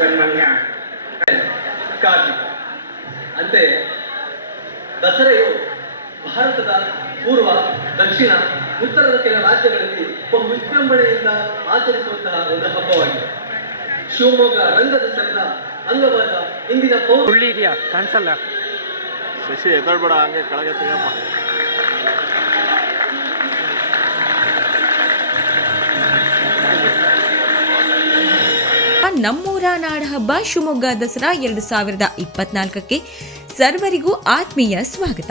ಸನ್ಮಾನ್ಯ ಕಾರ್ಮಿಕ ಅಂತೆ ದಸರೆಯು ಭಾರತದ ಪೂರ್ವ ದಕ್ಷಿಣ, ಉತ್ತರದ ಕೆಲ ರಾಜ್ಯಗಳಲ್ಲಿ ಬಹು ವಿಜೃಂಭಣೆಯಿಂದ ಆಚರಿಸುವಂತಹ ಒಂದು ಹಬ್ಬವಾಗಿದೆ. ಶಿವಮೊಗ್ಗ ರಂಗದ ದಸರದ ಅಂಗವಾದ ಇಂದಿನ ಪೌರುಳ್ಳಿ ಇದೆಯಾ? ಕಾಣಿಸಲ್ಲ. ಶಶಿ ಎದ್ದಾಡ್ಬೇಡ ಹಂಗೆ ಕೆಳಗೆ ತೆಗೆಯಪ್ಪ ನಮ್ಮೂರ ನಾಡಹಬ್ಬ ಶಿವಮೊಗ್ಗ ದಸರಾ ಎರಡು ಸಾವಿರದ ಇಪ್ಪತ್ನಾಲ್ಕಕ್ಕೆ ಸರ್ವರಿಗೂ ಆತ್ಮೀಯ ಸ್ವಾಗತ.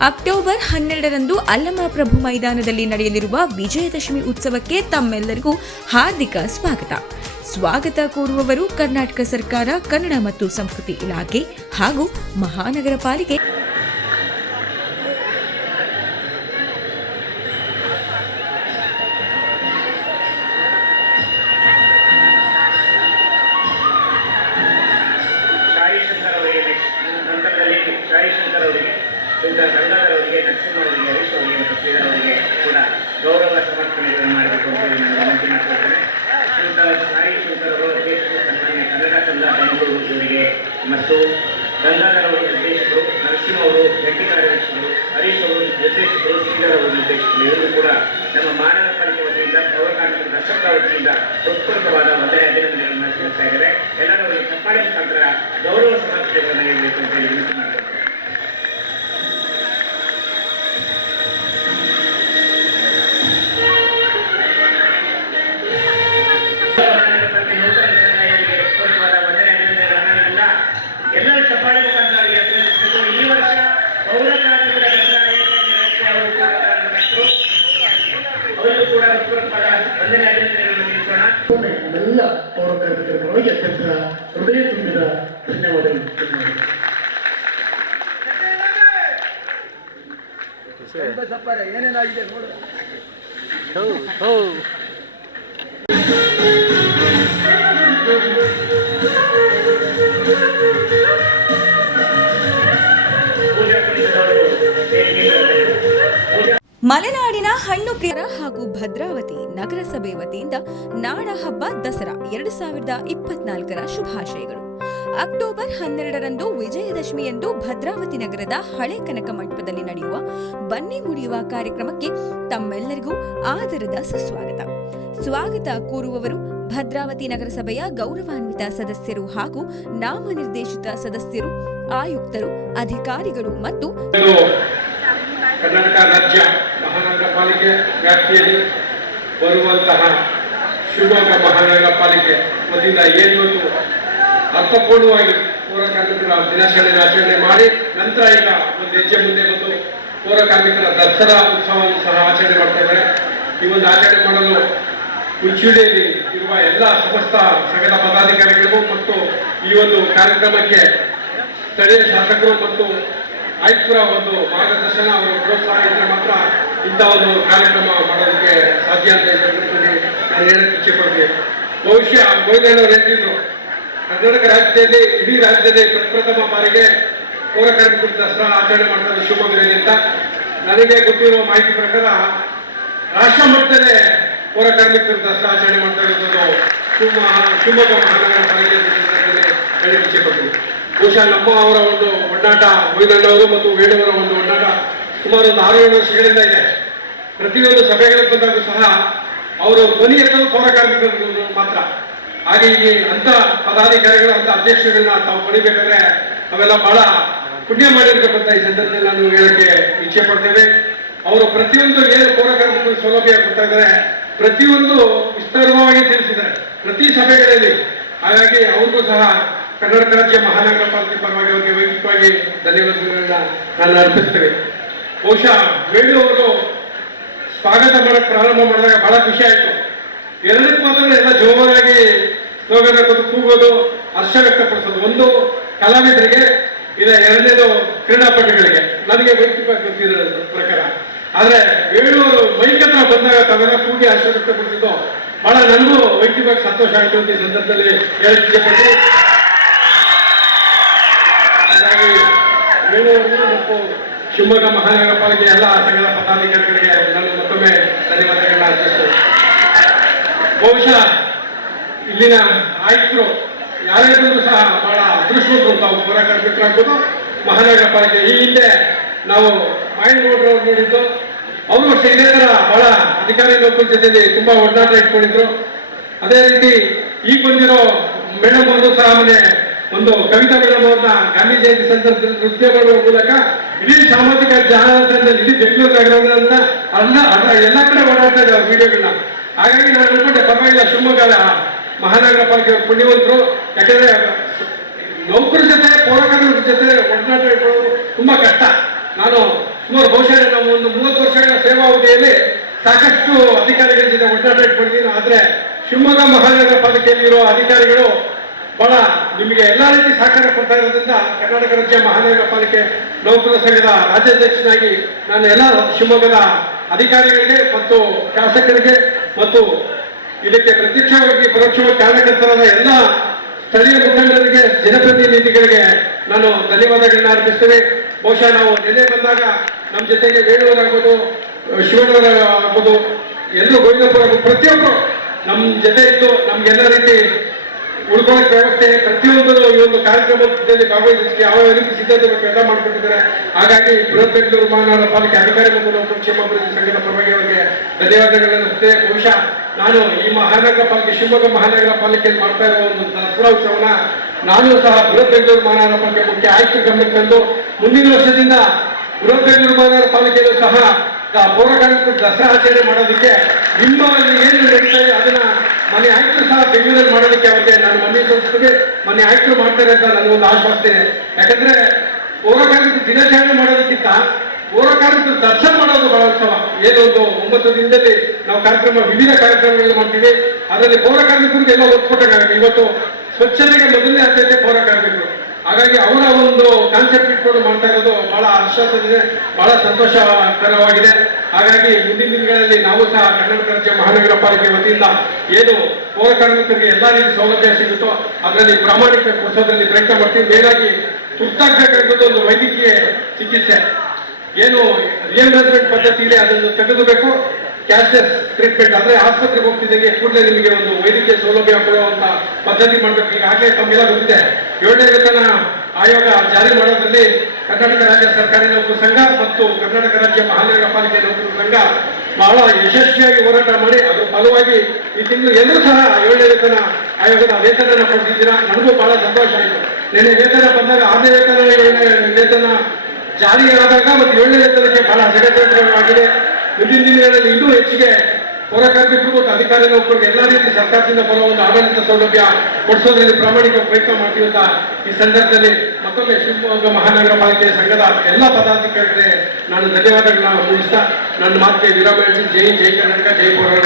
ಅಕ್ಟೋಬರ್ ಹನ್ನೆರಡರಂದು ಅಲ್ಲಮಪ್ರಭು ಮೈದಾನದಲ್ಲಿ ನಡೆಯಲಿರುವ ವಿಜಯದಶಮಿ ಉತ್ಸವಕ್ಕೆ ತಮ್ಮೆಲ್ಲರಿಗೂ ಹಾರ್ದಿಕ ಸ್ವಾಗತ. ಸ್ವಾಗತ ಕೋರುವವರು ಕರ್ನಾಟಕ ಸರ್ಕಾರ, ಕನ್ನಡ ಮತ್ತು ಸಂಸ್ಕೃತಿ ಇಲಾಖೆ ಹಾಗೂ ಮಹಾನಗರ ಪಾಲಿಕೆ ಮಲೆನಾಡಿನ ಹಣ್ಣು ಪ್ರಿಯರ ಹಾಗೂ ಭದ್ರಾವತಿ ನಗರಸಭೆ ವತಿಯಿಂದ ನಾಡ ಹಬ್ಬ ದಸರಾ ಎರಡು ಸಾವಿರದ ಇಪ್ಪತ್ನಾಲ್ಕರ ಶುಭಾಶಯಗಳು. ಅಕ್ಟೋಬರ್ ಹನ್ನೆರಡರಂದು ವಿಜಯದಶಮಿಯಂದು ಭದ್ರಾವತಿ ನಗರದ ಹಳೆ ಕನಕ ಮಂಟಪದಲ್ಲಿ ನಡೆಯುವ ಬನ್ನಿ ಮುಡಿಯುವ ಕಾರ್ಯಕ್ರಮಕ್ಕೆ ತಮ್ಮೆಲ್ಲರಿಗೂ ಆದರದ ಸುಸ್ವಾಗತ. ಸ್ವಾಗತ ಕೋರುವವರು ಭದ್ರಾವತಿ ನಗರಸಭೆಯ ಗೌರವಾನ್ವಿತ ಸದಸ್ಯರು ಹಾಗೂ ನಾಮನಿರ್ದೇಶಿತ ಸದಸ್ಯರು, ಆಯುಕ್ತರು, ಅಧಿಕಾರಿಗಳು ಮತ್ತು ಕರ್ನಾಟಕ ರಾಜ್ಯ ಮಹಾನಗರ ಪಾಲಿಕೆ ವ್ಯಾಪ್ತಿಯಲ್ಲಿ ಬರುವಂತಹ ಶಿವಮೊಗ್ಗ ಮಹಾನಗರ ಪಾಲಿಕೆ ವತಿಯಿಂದ ಏನು ಇವತ್ತು ಅರ್ಥಪೂರ್ಣವಾಗಿ ಪೌರ ಕಾರ್ಮಿಕರ ದಿನಾಚರಣೆ ಆಚರಣೆ ಮಾಡಿ ನಂತರ ಈಗ ಒಂದು ಹೆಜ್ಜೆ ಮುಂದೆ ಬಂದು ಪೌರ ಕಾರ್ಮಿಕರ ದಸರಾ ಉತ್ಸವವನ್ನು ಸಹ ಆಚರಣೆ ಮಾಡ್ತೇವೆ ಈ ಒಂದು ಆಚರಣೆ ಮಾಡಲು ಉಚ್ಚಿಡಿಯಲ್ಲಿ ಇರುವ ಎಲ್ಲ ಸಮಸ್ತ ಸಂಘದ ಪದಾಧಿಕಾರಿಗಳಿಗೂ ಮತ್ತು ಈ ಒಂದು ಕಾರ್ಯಕ್ರಮಕ್ಕೆ ಸ್ಥಳೀಯ ಶಾಸಕರು ಮತ್ತು ಆಯುಕ್ತರ ಒಂದು ಮಾರ್ಗದರ್ಶನ ಅವರು ಪ್ರೋತ್ಸಾಹ ಇದ್ದರೆ ಮಾತ್ರ ಇಂಥ ಒಂದು ಕಾರ್ಯಕ್ರಮ ಮಾಡೋದಕ್ಕೆ ಸಾಧ್ಯ ಅಂತ ನಾನು ಹೇಳಕ್ಕೆ ಇಚ್ಛೆ ಪಡ್ತೀನಿ. ಬಹುಶಃ ಮೊಯ್ಲಣ್ಣವ್ರು ಹೇಳ್ತಿದ್ರು. ಕರ್ನಾಟಕ ರಾಜ್ಯದಲ್ಲಿ, ಇಡೀ ರಾಜ್ಯದಲ್ಲಿ ಪ್ರಪ್ರಥಮ ಬಾರಿಗೆ ಪೌರ ಕಾರ್ಮಿಕರ ದಸರಾ ಆಚರಣೆ ಮಾಡ್ತಾರೆ ಶಿವಮೊಗ್ಗದಲ್ಲಿ ಅಂತ ನನಗೆ ಗೊತ್ತಿರುವ ಮಾಹಿತಿ ಪ್ರಕಾರ ರಾಷ್ಟ್ರ ಮಟ್ಟದಲ್ಲೇ ಪೌರಕಾರ್ಮಿಕರ ದಸರಾ ಆಚರಣೆ ಮಾಡ್ತಾ ಇರೋದು ಶಿವಮೊಗ್ಗ ಮಹಾನಗರ ಪಾಲಿಕೆ ಇಚ್ಛೆ ಬಹುಶಃ ನಮ್ಮ ಅವರ ಒಂದು ಒಡ್ಡಾಟ ಮೊಯ್ದಣ್ಣವರು ಮತ್ತು ವೇಣುವರ ಒಂದು ಒಡ್ಡಾಟ ಸುಮಾರು ಒಂದು ಆರು ಏಳು ವರ್ಷಗಳಿಂದ ಇದೆ. ಪ್ರತಿಯೊಂದು ಸಭೆಗಳಿಗೆ ಬಂದಾಗೂ ಸಹ ಅವರು ಧ್ವನಿ ಎತ್ತಲು ಪೌರಕಾರ್ಮಿಕರು ಮಾತ್ರ. ಹಾಗೆ ಈ ಅಂತ ಪದಾಧಿಕಾರಿಗಳು, ಅಂತ ಅಧ್ಯಕ್ಷಗಳನ್ನ ತಾವು ಪಡಿಬೇಕಾದ್ರೆ ಅವೆಲ್ಲ ಬಹಳ ಪುಣ್ಯ ಮಾಡಿರ್ತಕ್ಕಂಥ ಈ ಸಂದರ್ಭದಲ್ಲಿ ನಾನು ಹೇಳಕ್ಕೆ ಇಚ್ಛೆ ಪಡ್ತೇವೆ ಅವರು ಪ್ರತಿಯೊಂದು ಏನು ಪೌರ ಕಾರ್ಮಿಕರು ಸೌಲಭ್ಯ ಕೊಡ್ತಾ ಇದ್ದಾರೆ, ಪ್ರತಿಯೊಂದು ವಿಸ್ತಾರವಾಗಿ ತಿಳಿಸಿದ್ದಾರೆ, ಪ್ರತಿ ಸಭೆಗಳಲ್ಲಿ. ಹಾಗಾಗಿ ಅವ್ರಿಗೂ ಸಹ ಕರ್ನಾಟಕ ರಾಜ್ಯ ಮಹಾನಗರ ಪಾಲಿಕೆ ಪರವಾಗಿ ಅವರಿಗೆ ವೈಯಕ್ತಿಕವಾಗಿ ಧನ್ಯವಾದಗಳನ್ನ ನಾನು ಅರ್ಪಿಸ್ತೇವೆ ಬಹುಶಃ ವೇಣು ಅವರು ಸ್ವಾಗತ ಮಾಡಕ್ಕೆ ಪ್ರಾರಂಭ ಮಾಡಿದಾಗ ಬಹಳ ಖುಷಿ ಆಯ್ತು. ಎರಡಕ್ಕೆ ಮಾತ್ರ ಎಲ್ಲ ಜೋರಾಗಿ ಹಾಕೋದು ಕೂಗೋದು, ಹರ್ಷ ವ್ಯಕ್ತಪಡಿಸೋದು. ಒಂದು ಕಲಾವಿದರಿಗೆ, ಇಲ್ಲ ಎರಡನೇದು ಕ್ರೀಡಾಪಟುಗಳಿಗೆ. ನನಗೆ ವೈಯಕ್ತಿಕವಾಗಿ ಗೊತ್ತಿರೋ ಪ್ರಕಾರ. ಆದ್ರೆ ಏಳು ಮೈಕ್ ಹತ್ರ ಬಂದಾಗ ತಾವೆಲ್ಲ ಕೂಗಿ ಹರ್ಷ ವ್ಯಕ್ತಪಡಿಸಿದ್ದು, ಬಹಳ ನನಗೂ ವೈಯಕ್ತಿಕವಾಗಿ ಸಂತೋಷ ಆಯಿತು ಅಂತ ಈ ಸಂದರ್ಭದಲ್ಲಿ ಹೇಳಿ ಹಾಗಾಗಿ ಶಿವಮೊಗ್ಗ ಮಹಾನಗರ ಪಾಲಿಕೆ ಎಲ್ಲ ಸಂಘದ ಪದಾಧಿಕಾರಿಗಳಿಗೆ ನಾನು ಮತ್ತೊಮ್ಮೆ ಧನ್ಯವಾದಗಳನ್ನ ಅರ್ಪಿಸ್ತೇನೆ ಬಹುಶಃ ಇಲ್ಲಿನ ಆಯುಕ್ತರು ಯಾರೇ ಬಂದರೂ ಸಹ ಬಹಳ ಅದೃಷ್ಟವಂತರು ತಾವು ಪುರ ಕಾರ್ಮಿಕರಾಗ್ಬೋದು ಮಹಾನಗರ ಪಾಲಿಕೆ ಈ ಹಿಂದೆ ನಾವು ಮಾಯನಗೌಡರು ಅವ್ರು ನೋಡಿದ್ದು. ಅವರು ಅಷ್ಟೇ ಬಹಳ ಅಧಿಕಾರಿ ನೌಕರ ಜೊತೆಯಲ್ಲಿ ತುಂಬಾ ಒಡನಾಟ ಇಟ್ಕೊಂಡಿದ್ರು. ಅದೇ ರೀತಿ ಈ ಬಂದಿರೋ ಮೇಡಮ್ ಅವರು ಸಹ ಮನೆ ಒಂದು ಕವಿತಾ ಮೇಡಮ್ ಅವ್ರನ್ನ ಗಾಂಧಿ ಜಯಂತಿ ಸಂದರ್ಭದಲ್ಲಿ ನೃತ್ಯ ಮಾಡುವ ಮೂಲಕ ಇಡೀ ಸಾಮಾಜಿಕ ಜಾಲತಾಣದಲ್ಲಿ, ಇಡೀ ಬೆಂಗಳೂರು ನಗರಗಳನ್ನ ಅಲ್ಲ ಎಲ್ಲ ಕಡೆ ಓಡಾಡ್ತಾ ಇದ್ದಾರೆ ವಿಡಿಯೋಗಳನ್ನ ಹಾಗಾಗಿ ನಾನು ಅನ್ಕೊಂಡೆ ಪರವಾಗಿಲ್ಲ ಶಿವಮೊಗ್ಗದ ಮಹಾನಗರ ಪಾಲಿಕೆ ಪುಣ್ಯವಂತರು. ಯಾಕಂದ್ರೆ ನೌಕರ ಜೊತೆ ಪೌರಕಾರ್ಮಿಕರ ಜೊತೆ ಒಡನಾಟ ಇಟ್ಕೊಳ್ಳೋದು ತುಂಬಾ ಕಷ್ಟ. ನಾನು ಸುಮಾರು ಬಹುಶಃ ನಮ್ಮ ಒಂದು ಮೂವತ್ತು ವರ್ಷಗಳ ಸೇವಾ ಅವಧಿಯಲ್ಲಿ ಸಾಕಷ್ಟು ಅಧಿಕಾರಿಗಳ ಜೊತೆ ಒಡನಾಟ ಇಟ್ಕೊಂಡಿದ್ದೀನಿ. ಆದ್ರೆ ಶಿವಮೊಗ್ಗ ಮಹಾನಗರ ಪಾಲಿಕೆಯಲ್ಲಿ ಇರೋ ಅಧಿಕಾರಿಗಳು ಬಹಳ ನಿಮಗೆ ಎಲ್ಲಾ ರೀತಿ ಸಹಕಾರ ಕೊಡ್ತಾ ಇರೋದ್ರಿಂದ ಕರ್ನಾಟಕ ರಾಜ್ಯ ಮಹಾನಗರ ಪಾಲಿಕೆ ನೌಕರ ಸಂಘದ ರಾಜ್ಯಾಧ್ಯಕ್ಷನಾಗಿ ನಾನು ಎಲ್ಲ ಶಿವಮೊಗ್ಗದ ಅಧಿಕಾರಿಗಳಿಗೆ ಮತ್ತು ಶಾಸಕರಿಗೆ ಮತ್ತು ಇದಕ್ಕೆ ಪ್ರತ್ಯಕ್ಷವಾಗಿ ಪರೋಕ್ಷವಾಗಿ ಕಾರ್ಯಕರ್ತರಾದ ಎಲ್ಲ ಸ್ಥಳೀಯ ಮುಖಂಡರಿಗೆ, ಜನಪ್ರತಿನಿಧಿಗಳಿಗೆ ನಾನು ಧನ್ಯವಾದಗಳನ್ನು ಅರ್ಪಿಸ್ತೇನೆ. ಬಹುಶಃ ನಾವು ನೆಲೆ ಬಂದಾಗ ನಮ್ಮ ಜೊತೆಗೆ ವೇಣುವರಾಗ್ಬೋದು ಶಿವಣ್ಣವರ ಆಗ್ಬೋದು ಎಲ್ಲರೂ ಗೋವಿಂದಪುರ ಪ್ರತಿಯೊಬ್ಬರು ನಮ್ಮ ಜೊತೆ ಇದ್ದು ನಮ್ಗೆಲ್ಲ ರೀತಿ ಉಳ್ಕೊಳ್ಳೋಕೆ ವ್ಯವಸ್ಥೆ ಪ್ರತಿಯೊಂದು ಈ ಒಂದು ಕಾರ್ಯಕ್ರಮದಲ್ಲಿ ಭಾಗವಹಿಸಲಿಕ್ಕೆ ಯಾವ ರೀತಿ ಸಿದ್ಧತೆ ಬೇಕು ಎಲ್ಲ ಮಾಡ್ಕೊಂಡಿದ್ದಾರೆ ಹಾಗಾಗಿ ಬೃಹತ್ ಬೆಂಗಳೂರು ಮಹಾನಗರ ಪಾಲಿಕೆ ಅಧಿಕಾರಿ ಮತ್ತು ಲೋಕ ಕ್ಷೇಮಾಭಿವೃದ್ಧಿ ಸಂಘದ ಪರವಾಗಿ ಅವರಿಗೆ ಧನ್ಯವಾದಗಳನ್ನು ಬಹುಶಃ ನಾನು ಈ ಮಹಾನಗರ ಪಾಲಿಕೆ, ಶಿವಮೊಗ್ಗ ಮಹಾನಗರ ಪಾಲಿಕೆಯಲ್ಲಿ ಮಾಡ್ತಾ ಇರುವ ಒಂದು ದಸರಾ ಉತ್ಸವನ ನಾನು ಸಹ ಬೃಹತ್ ಬೆಂಗಳೂರು ಮಹಾನಗರ ಪಾಲಿಕೆ ಮುಖ್ಯ ಆಯ್ಕೆ ಗಮನಕ್ಕೆ ತಂದು ಮುಂದಿನ ವರ್ಷದಿಂದ ಬೃಹತ್ ಬೆಂಗಳೂರು ಮಹಾನಗರ ಪಾಲಿಕೆಯಲ್ಲೂ ಸಹ ದ- ಪೌರ ದಸರಾ ಆಚರಣೆ ಮಾಡೋದಕ್ಕೆ ನಿಮ್ಮ ಏನು ನಡೀತಾ ಇದೆ ಅದನ್ನ ಮನೆ ಆಯ್ತು ಸಹ ಬೆಂಗಳೂರಲ್ಲಿ ಮಾಡೋದಕ್ಕೆ ಆಗುತ್ತೆ. ನಾನು ಮನೆ ಸಂಸ್ಥೆಗೆ ಮನೆ ಆಯ್ತು ಮಾಡ್ತಾರೆ ಅಂತ ನನಗೊಂದು ಆಶ್ವಾಸನೆ ಯಾಕಂದ್ರೆ ಕಾರ್ಮಿಕರು ದಿನಾಚರಣೆ ಮಾಡೋದಕ್ಕಿಂತ ಪೌರ ದರ್ಶನ ಮಾಡೋದು ಬಹಳ ಉತ್ಸವ ಏನೋ ಒಂದು ಒಂಬತ್ತು ದಿನದಲ್ಲಿ ನಾವು ಕಾರ್ಯಕ್ರಮ, ವಿವಿಧ ಕಾರ್ಯಕ್ರಮಗಳನ್ನು ಮಾಡ್ತೀವಿ. ಅದರಲ್ಲಿ ಪೌರ ಎಲ್ಲ ಒತ್ತು ಕೊಟ್ಟಾಗುತ್ತೆ ಇವತ್ತು ಸ್ವಚ್ಛತೆಗೆ ಮೊದಲನೇ ಆದ್ಯತೆ ಪೌರ ಕಾರ್ಮಿಕರು ಹಾಗಾಗಿ ಅವರ ಒಂದು ಕಾನ್ಸೆಪ್ಟ್ ಇಟ್ಕೊಂಡು ಮಾಡ್ತಾ ಇರೋದು ಬಹಳ ಹರ್ಷ ತಂದಿದೆ ಬಹಳ ಸಂತೋಷಕರವಾಗಿದೆ. ಹಾಗಾಗಿ ಮುಂದಿನ ದಿನಗಳಲ್ಲಿ ನಾವು ಸಹ ಕನ್ನಡ ರಾಜ್ಯ ಮಹಾನಗರ ಪಾಲಿಕೆ ವತಿಯಿಂದ ಏನು ಪೌರ ಕಾರ್ಮಿಕರಿಗೆ ಎಲ್ಲ ರೀತಿ ಸೌಲಭ್ಯ ಸಿಗುತ್ತೋ ಅದರಲ್ಲಿ ಪ್ರಾಮಾಣಿಕ ಕೊಡಿಸೋದ್ರಲ್ಲಿ ಪ್ರಯತ್ನ ಮಾಡ್ತೀವಿ. ಮೇಲಾಗಿ ತುರ್ತಾಗಬೇಕಾಗಿರೋದು ಒಂದು ವೈದ್ಯಕೀಯ ಚಿಕಿತ್ಸೆ. ಏನು ರಿಯಂಬರ್ಸ್ಮೆಂಟ್ ಪದ್ಧತಿ ಇದೆ, ಅದನ್ನು ತೆಗೆದುಬೇಕು. ಕ್ಯಾಶ್ಲೆಸ್ ಟ್ರೀಟ್ಮೆಂಟ್ ಅಂದ್ರೆ ಆಸ್ಪತ್ರೆಗೆ ಹೋಗ್ತಿದ್ದಂಗೆ ಕೂಡಲೇ ನಿಮಗೆ ಒಂದು ವೈದ್ಯಕೀಯ ಸೌಲಭ್ಯ ಕೊಡುವಂತ ಪದ್ಧತಿ ಮಾಡಬೇಕು. ಈಗಾಗಲೇ ತಮ್ಮೆಲ್ಲ ಗೊತ್ತಿದೆ ಏಳನೇ ವೇತನ ಆಯೋಗ ಜಾರಿ ಮಾಡೋದ್ರಲ್ಲಿ ಕರ್ನಾಟಕ ರಾಜ್ಯ ಸರ್ಕಾರಿ ನೌಕರ ಸಂಘ ಮತ್ತು ಕರ್ನಾಟಕ ರಾಜ್ಯ ಮಹಾನಗರ ಪಾಲಿಕೆ ನೌಕರ ಸಂಘ ಬಹಳ ಯಶಸ್ವಿಯಾಗಿ ಹೋರಾಟ ಮಾಡಿ ಅದರ ಫಲವಾಗಿ ಈ ತಿಂಗಳು ಎಲ್ಲರೂ ಸಹ ಏಳನೇ ವೇತನ ಆಯೋಗದ ವೇತನ ಕೊಡ್ತಿದ್ದೀರಾ ನನಗೂ ಬಹಳ ಸಂತೋಷ ಆಯಿತು. ನಿನ್ನೆ ವೇತನ ಬಂದಾಗ ಆರನೇ ವೇತನ, ಏಳನೇ ವೇತನ ಜಾರಿಯಾದಾಗ ಮತ್ತು ಏಳನೇ ವೇತನಕ್ಕೆ ಬಹಳ ಜಗತ್ತವಾಗಿದೆ ಮುಂದಿನ ದಿನಗಳಲ್ಲಿ ಇನ್ನೂ ಹೆಚ್ಚಿಗೆ ಪೌರ ಕಾರ್ಮಿಕರು ಮತ್ತು ಅಧಿಕಾರಿ ನೌಕರರಿಗೆ ಎಲ್ಲ ರೀತಿ ಸರ್ಕಾರದಿಂದ ಬರುವ ಒಂದು ಆಡಳಿತ ಸೌಲಭ್ಯ ಕೊಡಿಸೋದ್ರಲ್ಲಿ ಪ್ರಾಮಾಣಿಕ ಪ್ರಯತ್ನ ಮಾಡ್ತೀವಿ ಈ ಸಂದರ್ಭದಲ್ಲಿ ಮತ್ತೊಮ್ಮೆ ಶಿವಮೊಗ್ಗ ಮಹಾನಗರ ಪಾಲಿಕೆ ಸಂಘದ ಎಲ್ಲ ಪದಾಧಿಕಾರಿಗಳಿಗೆ ನಾನು ಧನ್ಯವಾದಗಳನ್ನ ಮುಗಿಸ್ತಾ ನನ್ನ ಮಾತಿಗೆ ವಿರಾಮ ಜೈ ಜೈ ಕರ್ನಾಟಕ, ಜೈ ಪೌರ